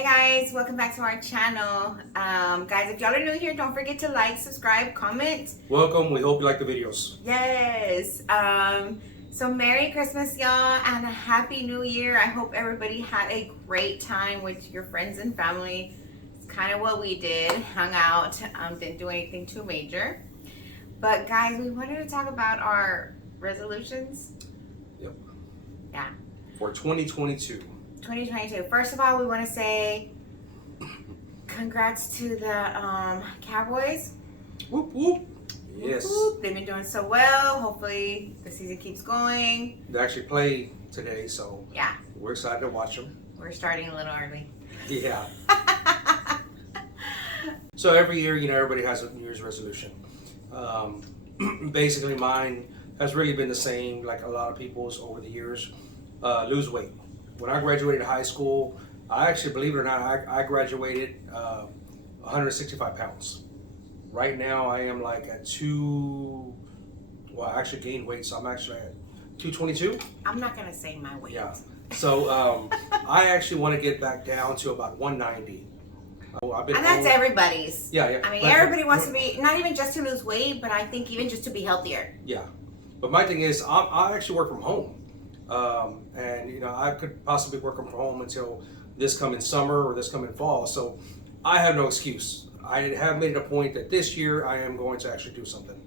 Hey guys, welcome back to our channel. Guys, if y'all are new here, don't forget to like, subscribe, comment. Welcome. We hope you like the videos. Yes. So Merry Christmas, y'all, and a Happy New Year. I hope everybody had a great time with your friends and family. It's kind of what we did. Hung out. Didn't do anything too major. But guys, we wanted to talk about our resolutions. Yep. Yeah. For 2022. 2022. First of all, we want to say congrats to the Cowboys. Whoop whoop. Yes. Whoop, whoop. They've been doing so well. Hopefully the season keeps going. They actually play today, so yeah, we're excited to watch them. We're starting a little early. Yeah. So every year, everybody has a New Year's resolution. Basically, mine has really been the same, like a lot of people's over the years. Lose weight. When I graduated high school, I actually, believe it or not, I graduated 165 pounds. Right now, I am like at I actually gained weight, so I'm actually at 222. I'm not going to say my weight. Yeah. So I actually want to get back down to about 190. And that's everybody's. Yeah. I mean, everybody wants to be, not even just to lose weight, but I think even just to be healthier. Yeah. But my thing is, I actually work from home. And I could possibly work from home until this coming summer or this coming fall. So I have no excuse. I have made it a point that this year I am going to actually do something.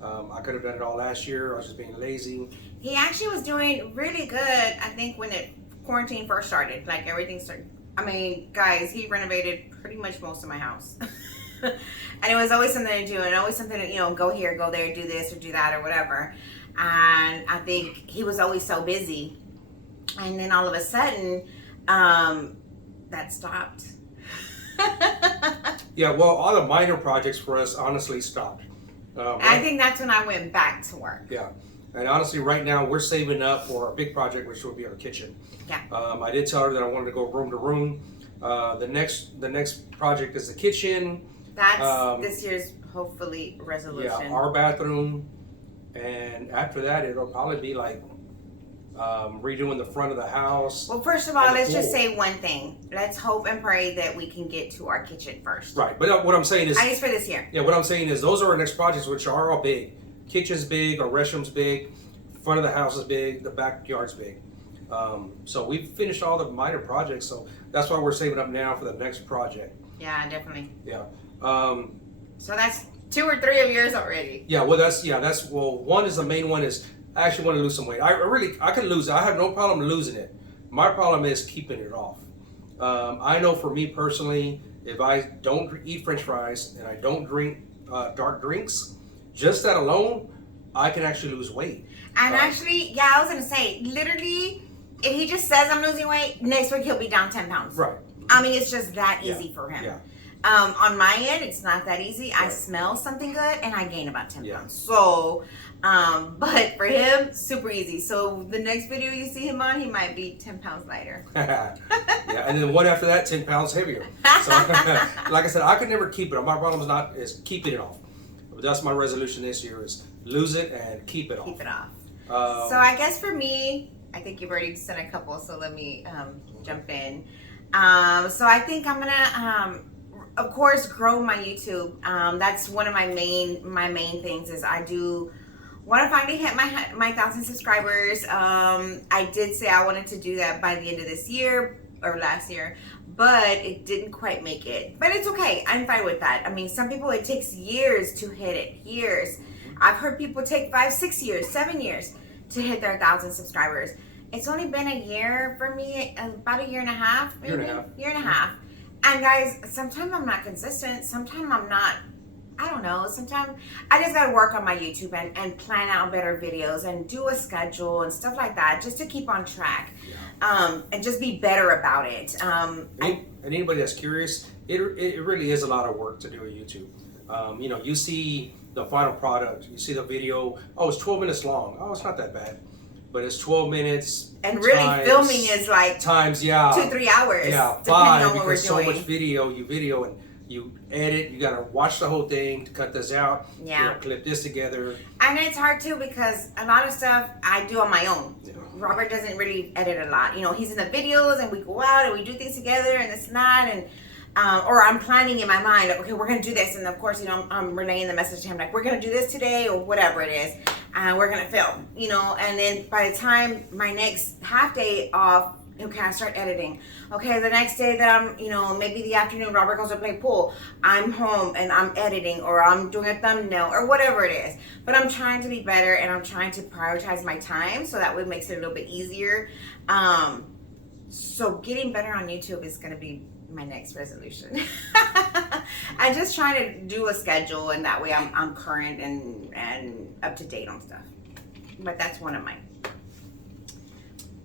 I could have done it all last year. I was just being lazy. He actually was doing really good, I think, when quarantine first started. Like everything started. I mean, guys, he renovated pretty much most of my house. And it was always something to do, and always something to, go here, go there, do this or do that or whatever. And I think he was always so busy. And then all of a sudden, that stopped. Yeah, well, all the minor projects for us honestly stopped. I think that's when I went back to work. Yeah. And honestly, right now, we're saving up for our big project, which will be our kitchen. Yeah. I did tell her that I wanted to go room to room. The next project is the kitchen. That's this year's, hopefully, resolution. Yeah, our bathroom. And after that, it'll probably be like redoing the front of the house. Well, first of all, let's just say one thing. Let's hope and pray that we can get to our kitchen first. Right. But what I'm saying is... At least for this year. Yeah, what I'm saying is those are our next projects, which are all big. Kitchen's big, our restroom's big, front of the house is big, the backyard's big. So we've finished all the minor projects, so that's why we're saving up now for the next project. Yeah, definitely. Yeah. So that's 2 or 3 of yours already. Yeah, well, one is the main one is I actually want to lose some weight. I can lose it. I have no problem losing it. My problem is keeping it off. I know for me personally, if I don't eat French fries and I don't drink dark drinks, just that alone, I can actually lose weight. And actually, yeah, I was going to say, literally, if he just says I'm losing weight, next week he'll be down 10 pounds. Right. I mean, it's just that easy for him. Yeah. On my end, it's not that easy. Right. I smell something good and I gain about 10 pounds. So, but for him, super easy. So the next video you see him on, he might be 10 pounds lighter. Yeah, and then one after that, 10 pounds heavier. So, like I said, I could never keep it. My problem is keeping it off. But that's my resolution this year is lose it and keep it off. Keep it off. So I guess for me, I think you've already said a couple, so let me jump in. So I think I'm gonna, of course, grow my YouTube. That's one of my main things is I do want to finally hit my 1,000 subscribers. I did say I wanted to do that by the end of this year or last year, but it didn't quite make it. But it's okay. I'm fine with that. I mean, some people, it takes years to hit it. Years. I've heard people take 5, 6 years, 7 years to hit their 1,000 subscribers. It's only been a year for me, about a year and a half, maybe. Year and a half. And guys, sometimes I'm not consistent. Sometimes I'm not, I don't know. Sometimes I just got to work on my YouTube and plan out better videos and do a schedule and stuff like that just to keep on track. Yeah. And just be better about it. And anybody that's curious, it really is a lot of work to do a YouTube. You see the final product, you see the video, oh, it's 12 minutes long. Oh, it's not that bad. But it's 12 minutes. And really filming is like 2-3 hours. Yeah, 5 because so much video, and you edit, you gotta watch the whole thing to cut this out, clip this together. And it's hard too because a lot of stuff I do on my own. Yeah. Robert doesn't really edit a lot. You know, he's in the videos and we go out and we do things together and this and that. And or I'm planning in my mind, like, okay, we're going to do this. And of course, you know, I'm relaying the message to him, like, we're going to do this today or whatever it is. And we're going to film, you know. And then by the time my next half day off, okay, I start editing. Okay, the next day that I'm, you know, maybe the afternoon, Robert goes to play pool. I'm home and I'm editing or I'm doing a thumbnail or whatever it is. But I'm trying to be better and I'm trying to prioritize my time so that way it makes it a little bit easier. So getting better on YouTube is going to be my next resolution. I'm just trying to do a schedule and that way I'm current and up to date on stuff. But that's one of mine.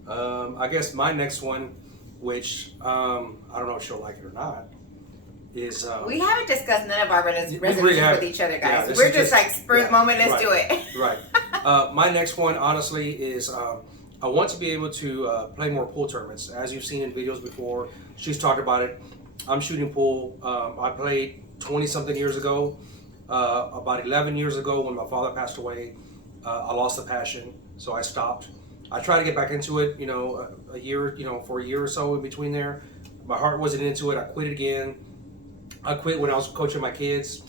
I guess my next one, which I don't know if she'll like it or not, is we haven't discussed none of our resolutions really with each other, guys. Yeah, we're just like spur of the moment, let's do it. Right. My next one, honestly, is I want to be able to play more pool tournaments. As you've seen in videos before, she's talked about it. I'm shooting pool. I played 20-something years ago. About 11 years ago, when my father passed away, I lost the passion, so I stopped. I tried to get back into it, you know, a year, you know, for a year or so in between there. My heart wasn't into it. I quit again. I quit when I was coaching my kids,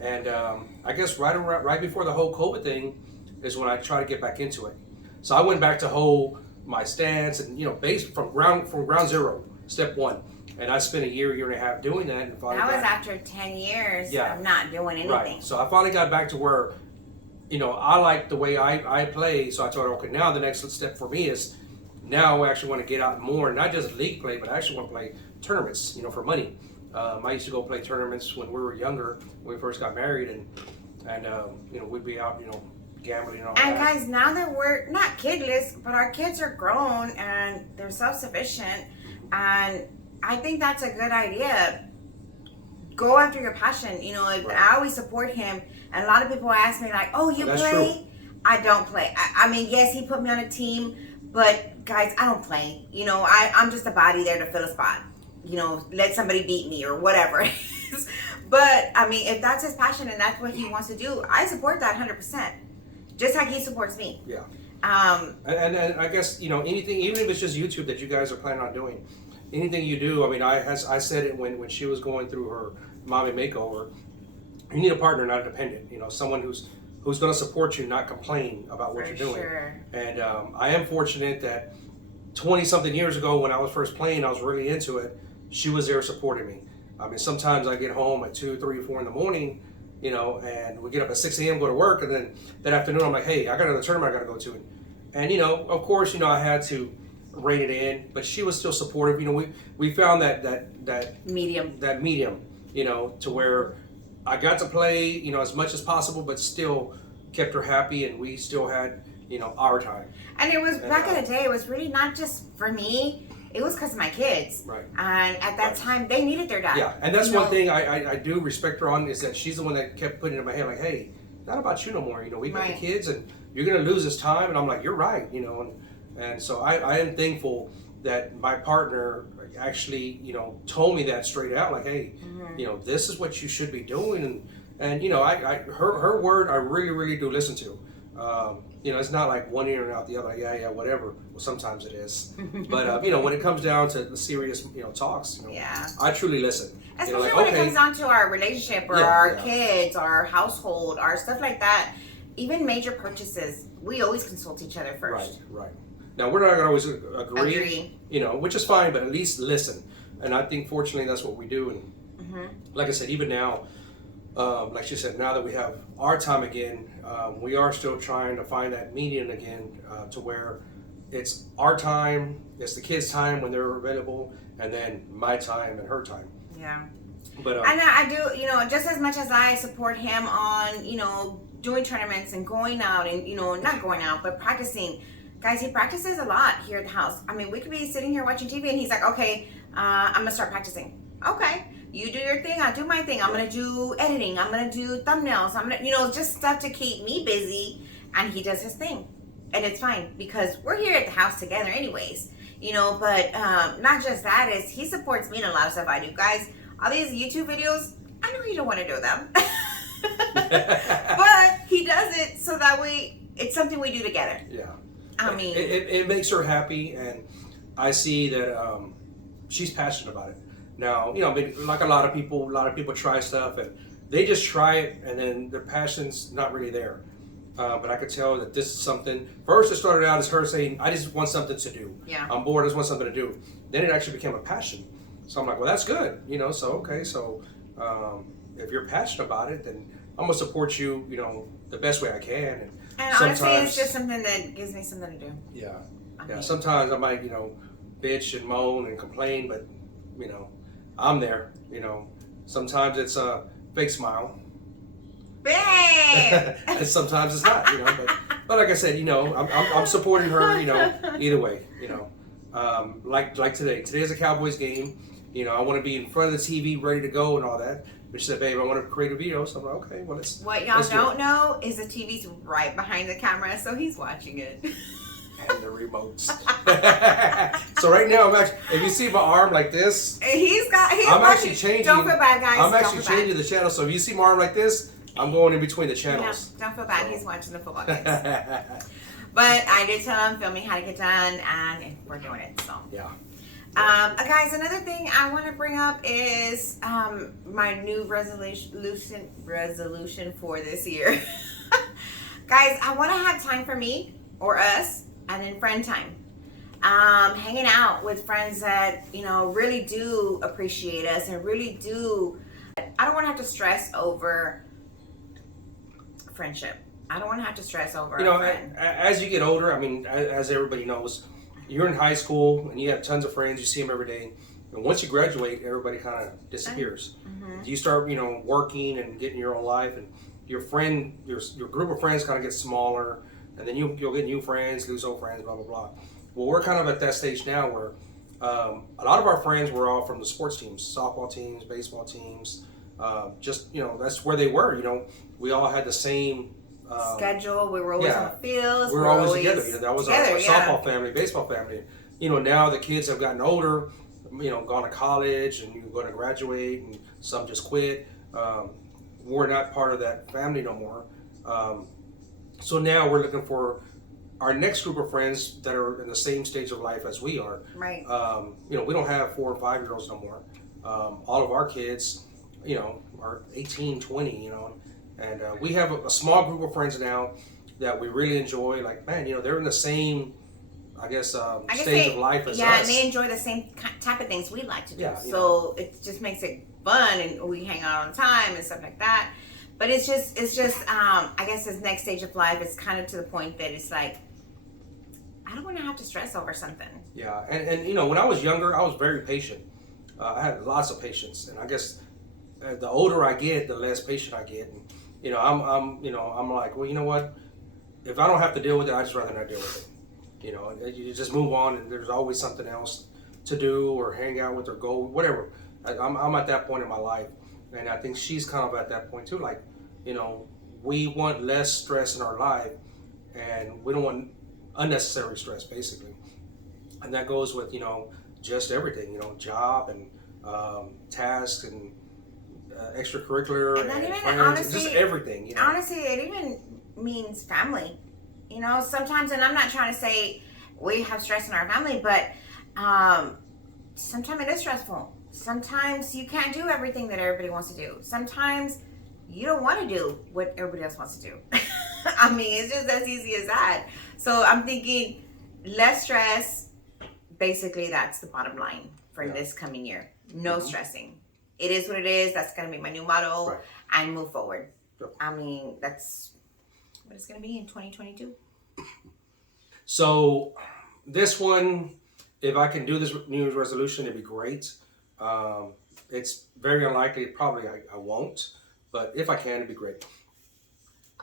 and I guess right before the whole COVID thing is when I tried to get back into it. So I went back to hold my stance and, you know, based from ground zero, step one. And I spent a year and a half doing that. And finally that was after 10 years of not doing anything. Right. So I finally got back to where, you know, I like the way I play. So I thought, okay, now the next step for me is now I actually want to get out more, not just league play, but I actually want to play tournaments, you know, for money. I used to go play tournaments when we were younger, when we first got married, and you know, we'd be out, you know, gambling and all that. And guys, now that we're not kidless, but our kids are grown and they're self-sufficient, and I think that's a good idea. Go after your passion. You know, I always support him, and a lot of people ask me like, "Oh, you play?" True. I don't play. I mean, yes, he put me on a team, but guys, I don't play. You know, I'm just a body there to fill a spot. You know, let somebody beat me or whatever it is. But I mean, if that's his passion and that's what he wants to do, I support that 100%. Just like he supports me. Yeah. And I guess, you know, anything, even if it's just YouTube that you guys are planning on doing, anything you do. I mean, I said it when she was going through her mommy makeover. You need a partner, not a dependent. You know, someone who's going to support you, not complain about what you're doing. Sure. And I am fortunate that 20-something years ago, when I was first playing, I was really into it. She was there supporting me. I mean, sometimes I get home at 2, 3, 4 in the morning, you know, and we get up at 6 a.m., go to work, and then that afternoon I'm like, hey, I got another tournament I got to go to. And, you know, of course, you know, I had to rein it in, but she was still supportive. You know, we found that medium, you know, to where I got to play, you know, as much as possible, but still kept her happy, and we still had, you know, our time. And it was back in the day, it was really not just for me. It was because of my kids. Right. And at that time, they needed their dad. Yeah, and that's one thing I do respect her on, is that she's the one that kept putting it in my head, like, hey, not about you no more. You know, we got the kids, and you're going to lose this time. And I'm like, you're right, you know. And so I am thankful that my partner actually, you know, told me that straight out, like, hey, you know, this is what you should be doing. And you know, her word I really, really do listen to. You know, it's not like one ear and out the other, like, yeah, whatever. Well, sometimes it is. But, you know, when it comes down to the serious, you know, talks, you know, I truly listen. Especially you know, like, when it comes down to our relationship or our kids, our household, our stuff like that, even major purchases, we always consult each other first. Right. Now, we're not going to always agree, you know, which is fine, but at least listen. And I think, fortunately, that's what we do. And like I said, even now, like she said, now that we have our time again, we are still trying to find that median again, to where it's our time, it's the kids' time when they're available, and then my time and her time. Yeah. But and I do, you know, just as much as I support him on, you know, doing tournaments and going out and, you know, not going out, but practicing. Guys, he practices a lot here at the house. I mean, we could be sitting here watching TV and he's like, okay, I'm going to start practicing. Okay. You do your thing, I'll do my thing. I'm going to do editing. I'm going to do thumbnails. I'm going to, you know, just stuff to keep me busy. And he does his thing. And it's fine because we're here at the house together anyways. You know, but not just that, is he supports me in a lot of stuff I do. Guys, all these YouTube videos, I know you don't want to do them. But he does it so that way it's something we do together. Yeah. I mean, it makes her happy, and I see that she's passionate about it. Now, you know, maybe like a lot of people try stuff and they just try it, and then their passion's not really there. But I could tell that this is something. First, it started out as her saying, "I just want something to do. Yeah. I'm bored. I just want something to do." Then it actually became a passion. So I'm like, "Well, that's good. You know, so okay, so if you're passionate about it, then I'm gonna support you. You know, the best way I can." And honestly, it's just something that gives me something to do. Yeah. Yeah. Sometimes I might, you know, bitch and moan and complain, but you know, I'm there. You know, sometimes it's a fake smile. Babe! And sometimes it's not, you know. But like I said, you know, I'm supporting her, you know, either way, you know. Like today. Today's a Cowboys game. You know, I want to be in front of the TV, ready to go and all that. But she said, "Babe, I want to create a video." So I'm like, "Okay, well, let's." What y'all don't know is the TV's right behind the camera, so he's watching it. And the remotes. So right now, I'm actually, if you see my arm like this, he's I'm actually changing. Don't feel bad, guys. I'm actually changing the channel. So if you see my arm like this, I'm going in between the channels. Yeah, don't feel bad. So. He's watching the football games. But I did tell him filming how to get done, and we're doing it. So yeah. Guys, another thing I want to bring up is my new resolution for this year. Guys, I want to have time for me or us, and then friend time. Hanging out with friends that, you know, really do appreciate us and really do. I don't want to have to stress over friendship. I don't want to have to stress over. You know, a friend. As you get older, I mean, as everybody knows, you're in high school and you have tons of friends. You see them every day, and once you graduate, everybody kind of disappears. Mm-hmm. You start, you know, working and getting your own life, and your group of friends kind of gets smaller, and then you'll get new friends, lose old friends, blah blah blah. Well, we're kind of at that stage now where a lot of our friends were all from the sports teams, softball teams, baseball teams. Just, you know, that's where they were. You know, we all had the same schedule. We were always on the fields. We were always together. You know, that was our softball family, baseball family. You know, now the kids have gotten older, you know, gone to college, and you're going to graduate, and some just quit. We're not part of that family no more. So now we're looking for our next group of friends that are in the same stage of life as we are. Right. You know, we don't have 4 or 5 year olds no more. All of our kids, you know, are 18, 20, you know, and we have a small group of friends now that we really enjoy. Like, man, you know, they're in the same, I guess stage of life as us. Yeah, and they enjoy the same type of things we like to do. Yeah, so it just makes it fun, and we hang out all the time and stuff like that. But it's just I guess this next stage of life is kind of to the point that it's like, I don't want to have to stress over something. Yeah, and you know, when I was younger, I was very patient. I had lots of patience, and I guess the older I get, the less patient I get. And you know, I'm like, well, you know what? If I don't have to deal with it, I just rather not deal with it. You know, you just move on, and there's always something else to do or hang out with or go, whatever. I'm at that point in my life, and I think she's kind of at that point too. Like, you know, we want less stress in our life, and we don't want unnecessary stress, basically. And that goes with, you know, just everything, you know, job and tasks and extracurricular and friends, honestly, just everything. You know? Honestly, it even means family. You know, sometimes, and I'm not trying to say we have stress in our family, but sometimes it is stressful. Sometimes you can't do everything that everybody wants to do. Sometimes you don't want to do what everybody else wants to do. I mean, it's just as easy as that. So I'm thinking less stress. Basically, that's the bottom line for this coming year. No stressing. It is what it is. That's going to be my new motto, right, and move forward. Yep. I mean, that's what it's going to be in 2022. So this one, if I can do this New Year's resolution, it'd be great. It's very unlikely. Probably I won't. But if I can, it'd be great.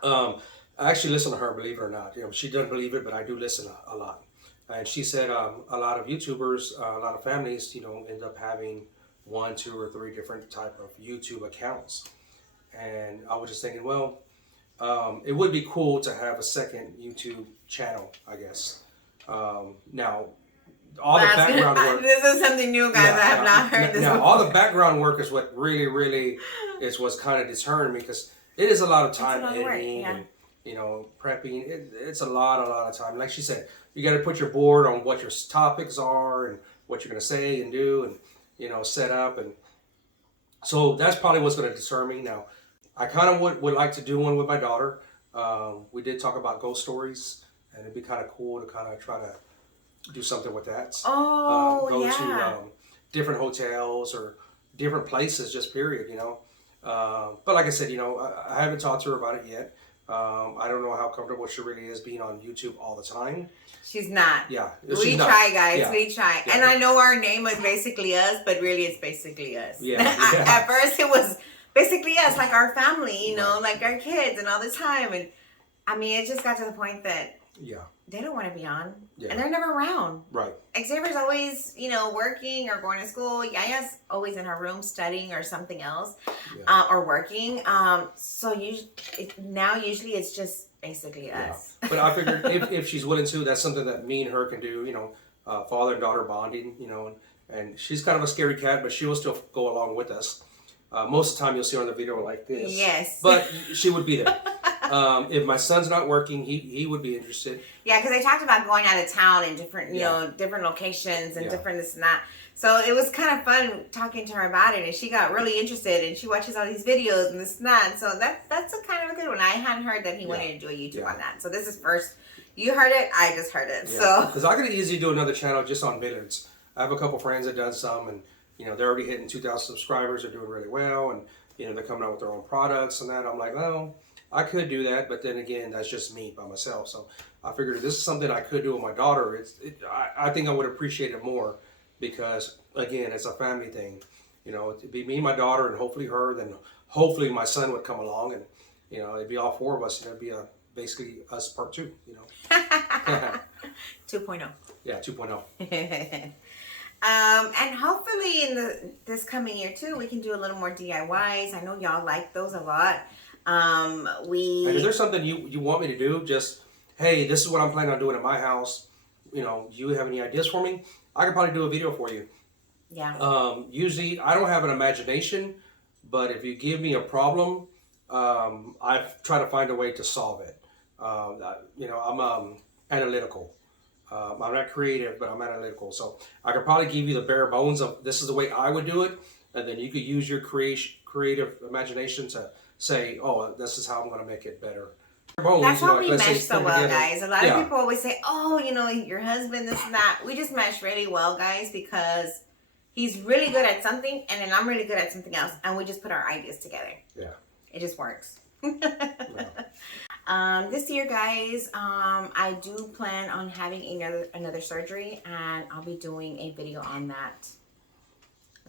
I actually listen to her, believe it or not. You know, she doesn't believe it, but I do listen a lot. And she said a lot of YouTubers, a lot of families, you know, end up having 1, 2, or 3 different type of YouTube accounts. And I was just thinking, well, it would be cool to have a second YouTube channel, I guess. Now, all the background work. This is something new, guys. I have not heard this before. All the background work is what really is what's kind of deterring me, because it is a lot of time editing and, you know, prepping. It's a lot of time. Like she said, you got to put your board on what your topics are and what you're going to say and do and, you know, set up. And so that's probably what's going to deter me. Now, I kind of would like to do one with my daughter. We did talk about ghost stories, and it'd be kind of cool to kind of try to do something with that. Go to different hotels or different places, just period, you know. But like I said, you know, I haven't talked to her about it yet. I don't know how comfortable she really is being on YouTube all the time. She's not. Yeah. We try, guys. Yeah. We try. Yeah. And I know our name was basically us, but really it's basically us. Yeah. At first it was basically us, like our family, you know, like our kids and all the time. And I mean, it just got to the point that they don't want to be on. Yeah. And they're never around. Right. Xavier's always, you know, working or going to school. YaYa's always in her room studying or something else, or working. So usually it's just basically us. But I figured if she's willing to, that's something that me and her can do, you know, father and daughter bonding, you know, and she's kind of a scary cat, but she will still go along with us. Most of the time you'll see her on the video like this. Yes. But she would be there. If my son's not working, he would be interested. Yeah, because I talked about going out of town in different, you know, different locations and different this and that. So it was kind of fun talking to her about it, and she got really interested, and she watches all these videos and this and that. And so that's a kind of a good one. I hadn't heard that he wanted to do a YouTube on that. So this is first. You heard it, I just heard it. Yeah. So because I could easily do another channel just on billiards. I have a couple friends that done some, and you know they're already hitting 2,000 subscribers. They're doing really well, and you know they're coming out with their own products and that. I'm like, oh, I could do that, but then again, that's just me by myself. So I figured this is something I could do with my daughter. I think I would appreciate it more because, again, it's a family thing. You know, it'd be me and my daughter and hopefully her, then hopefully my son would come along and, you know, it'd be all four of us and it'd be basically us part two, you know. 2.0. Yeah, 2.0. And hopefully in this coming year too, we can do a little more DIYs. I know y'all like those a lot. And if there's something you want me to do, just, hey, this is what I'm planning on doing at my house. You know, do you have any ideas for me? I could probably do a video for you. Yeah. Usually I don't have an imagination, but if you give me a problem, I try to find a way to solve it. You know, I'm analytical. I'm not creative, but I'm analytical. So I could probably give you the bare bones of this is the way I would do it, and then you could use your creative imagination to say, oh, this is how I'm going to make it better. That's why we mesh so well, guys. A lot of people always say, oh, you know, your husband, this and that. We just mesh really well, guys, because he's really good at something, and then I'm really good at something else, and we just put our ideas together. Yeah. It just works. This year, guys, I do plan on having another surgery, and I'll be doing a video on that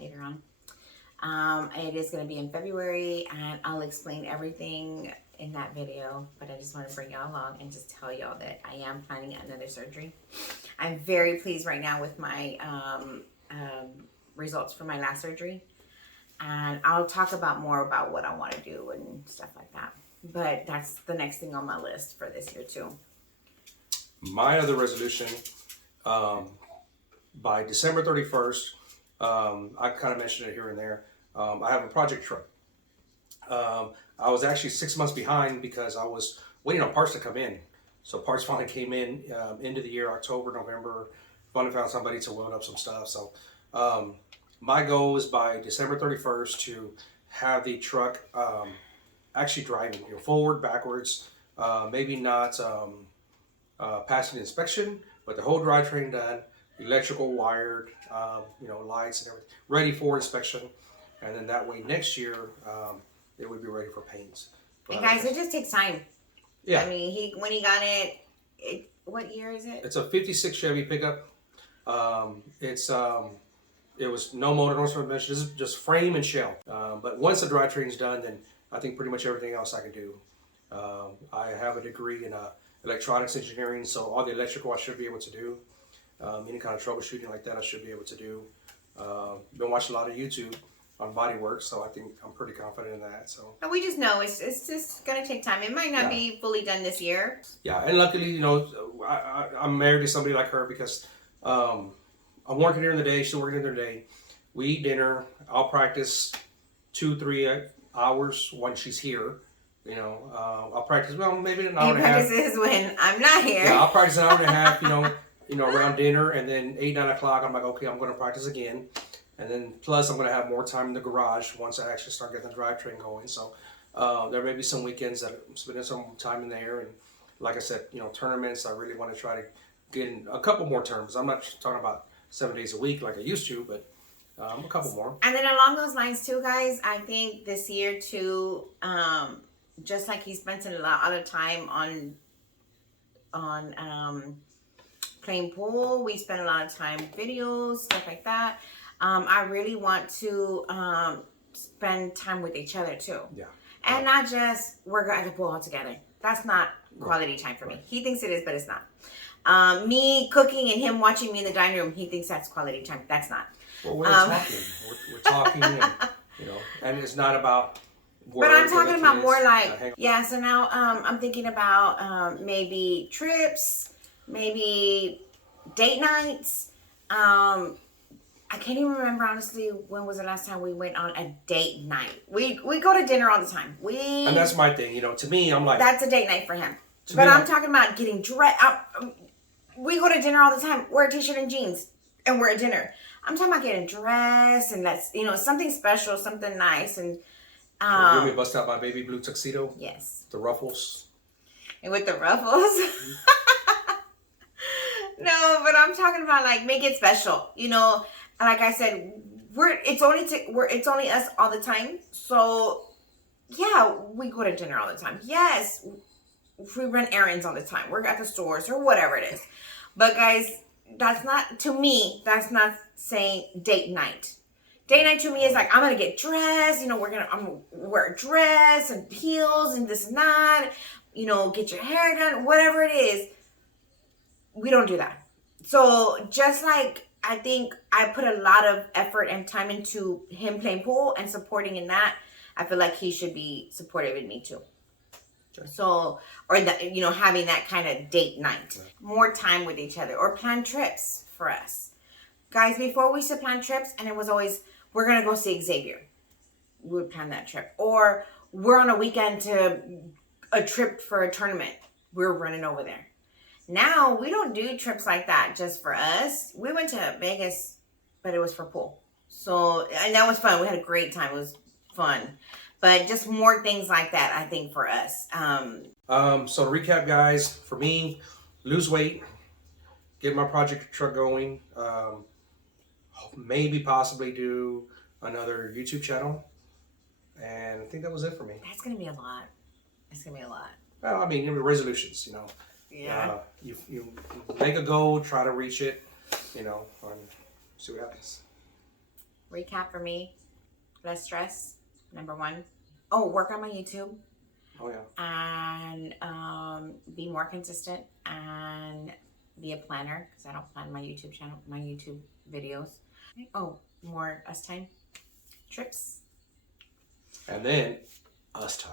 later on. It is going to be in February, and I'll explain everything in that video, but I just want to bring y'all along and just tell y'all that I am planning another surgery. I'm very pleased right now with my results from my last surgery, and I'll talk more about what I want to do and stuff like that. But that's the next thing on my list for this year too. My other resolution, by December 31st, I kind of mentioned it here and there. I have a project truck. I was actually 6 months behind because I was waiting on parts to come in. So parts finally came in end of the year, October, November. Finally found somebody to weld up some stuff. So my goal is by December 31st to have the truck actually driving, you know, forward, backwards, maybe not passing inspection, but the whole drivetrain done, electrical wired, you know, lights and everything, ready for inspection. And then that way next year, it would be ready for paints. But, and guys, it just takes time. Yeah. I mean, when he got it, what year is it? It's a 56 Chevy pickup. It was no motor, no transmission. This is just frame and shell. But once the drivetrain's done, then I think pretty much everything else I can do. I have a degree in electronics engineering, so all the electrical I should be able to do. Any kind of troubleshooting like that I should be able to do. Been watching a lot of YouTube on bodywork, so I think I'm pretty confident in that. So we just know it's just gonna take time. It might not be fully done this year. Yeah, and luckily, you know, I'm married to somebody like her because I'm working here in the day, she's working in the day. We eat dinner. I'll practice 2-3 hours when she's here, You know, I'll practice. Well, maybe an He hour and a half. practices when I'm not here. Yeah, I'll practice an hour and a half. Around dinner, and then 8, 9 o'clock. I'm like, okay, I'm going to practice again, and then plus I'm going to have more time in the garage once I actually start getting the drivetrain going. So there may be some weekends that I'm spending some time in there, and like I said, tournaments. I really want to try to get in a couple more tournaments. I'm not talking about 7 days a week like I used to, but a couple more. And then along those lines too, guys, I think this year too, just like he spent a lot of time on playing pool, we spent a lot of time videos, stuff like that. I really want to spend time with each other too. Yeah. And not just we're at the pool all together. That's not quality time for me. He thinks it is, but it's not. Me cooking and him watching me in the dining room, he thinks that's quality time. That's not. Well, we're talking. We're talking, and and it's not about work. But I'm talking about more like, so now I'm thinking about maybe trips, maybe date nights. I can't even remember, honestly, when was the last time we went on a date night. We go to dinner all the time. And that's my thing. To me, I'm like... That's a date night for him. But I'm talking about getting dressed. We go to dinner all the time. Wear a t-shirt and jeans. And we're at dinner. I'm talking about getting dressed. And that's, something special, something nice. And you me bust out my baby blue tuxedo? Yes. The ruffles. And with the ruffles? No, but I'm talking about like make it special. Like I said, it's only us all the time. So yeah, we go to dinner all the time. Yes, we run errands all the time. We're at the stores or whatever it is. But guys, that's not saying date night. Date night to me is like, I'm gonna get dressed. I'm gonna wear a dress and heels and this and that. Get your hair done, whatever it is. We don't do that. So just like I think I put a lot of effort and time into him playing pool and supporting in that, I feel like he should be supportive in me too. Okay. So, or that, having that kind of date night, more time with each other, or plan trips for us. Guys, before we used to plan trips, and it was always, we're going to go see Xavier. We would plan that trip. Or we're on a weekend to a trip for a tournament. We're running over there. Now, we don't do trips like that just for us. We went to Vegas, but it was for pool. So, and that was fun. We had a great time. It was fun. But just more things like that, I think, for us. So to recap, guys, for me, lose weight, get my project truck going, maybe possibly do another YouTube channel. And I think that was it for me. That's going to be a lot. It's going to be a lot. Well, I mean, resolutions, Yeah. You make a goal, try to reach it, and see what happens. Recap for me, less stress, number one. Oh, work on my YouTube. Oh, yeah. And be more consistent and be a planner, because I don't plan my YouTube channel, my YouTube videos. Oh, more us time, trips. And then us time.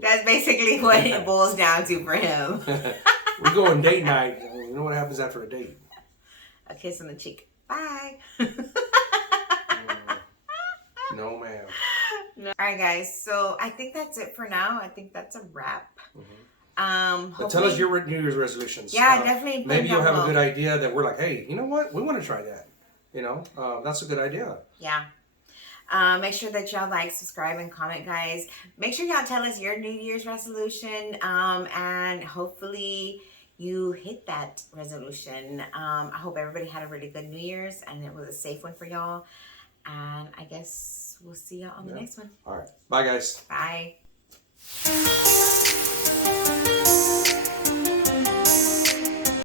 That's basically what it boils down to for him. We go on date night. You know what happens after a date? A kiss on the cheek. Bye. No, ma'am. No. All right, guys. So I think that's it for now. I think that's a wrap. But tell us your New Year's resolutions. Yeah, definitely. Maybe you'll have a good idea that we're like, hey, you know what? We want to try that. That's a good idea. Yeah. Make sure that y'all like, subscribe, and comment, guys. Make sure y'all tell us your New Year's resolution, and hopefully you hit that resolution. I hope everybody had a really good New Year's and it was a safe one for y'all. And I guess we'll see y'all on the next one. All right. Bye, guys. Bye.